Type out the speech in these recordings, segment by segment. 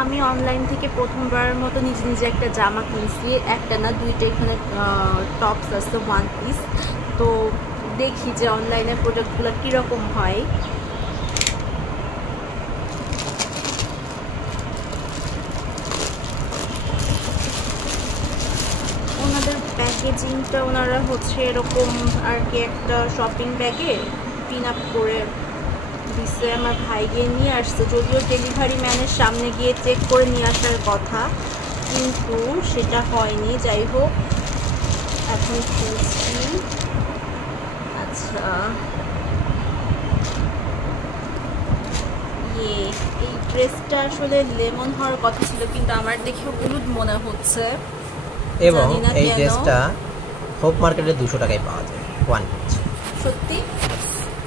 আমি অনলাইন থেকে প্রথমবারের মতো নিজে নিজে একটা জামা কিনছি, একটা না দুইটা। এখানে টপস আছে ওয়ান পিস। তো দেখি যে অনলাইনের প্রোডাক্টগুলো কীরকম হয়। ওনাদের প্যাকেজিংটা ওনারা হচ্ছে এরকম আর কি, একটা শপিং ব্যাগে পিন আপ করে দিছে। আমার ভাই গিয়ে নিয়ে আসছে, যদিও ডেলিভারি ম্যানের সামনে গিয়ে চেক করে নিয়ে আসার কথা, কিন্তু সেটা হয়নি। যাই হোক, এখন খুঁজছি। আচ্ছা, এই ড্রেসটা আসলে লেমন হওয়ার কথা ছিল, কিন্তু আমার দেখে হলুদ মনে হচ্ছে। এবং এই ড্রেসটা হোপ মার্কেটে 200 টাকায় পাওয়া যায় ওয়ান পিস। সত্যি?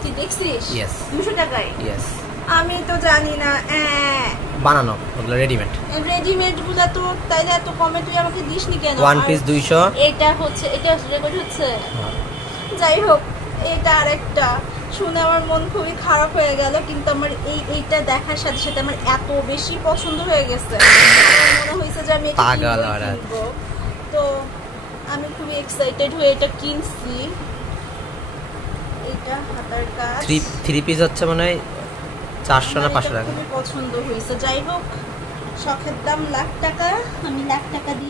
তুই দেখছিস? ইয়েস। 200 টাকায়? ইয়েস। আমি তো জানি না। বানানো ওগুলো রেডিমেড। রেডিমেড গুলা তো তাইলে এত কমে তুই আমাকে দিসনি কেন? One piece 200। এটা হচ্ছে, এটা রেকর্ড হচ্ছে। যাই হোক, এটা আরেকটা শুনে আমার মন খুবই খারাপ হয়ে গেল, কিন্তু আমার এইটা দেখার সাথে সাথে আমার এত বেশি পছন্দ হয়ে গেছে, আমার মনে হয়েছে যে আমি এটা কিনবো। তো আমি খুবই এক্সাইটেড হয়ে এটা কিনছি। এটা হাতার কাজ, থ্রি পিস হচ্ছে মনে হয় 400 না 500 টাকা। খুবই পছন্দ হয়েছে। যাই হোক, শখের দাম লাখ টাকা, আমি লাখ টাকা দিই।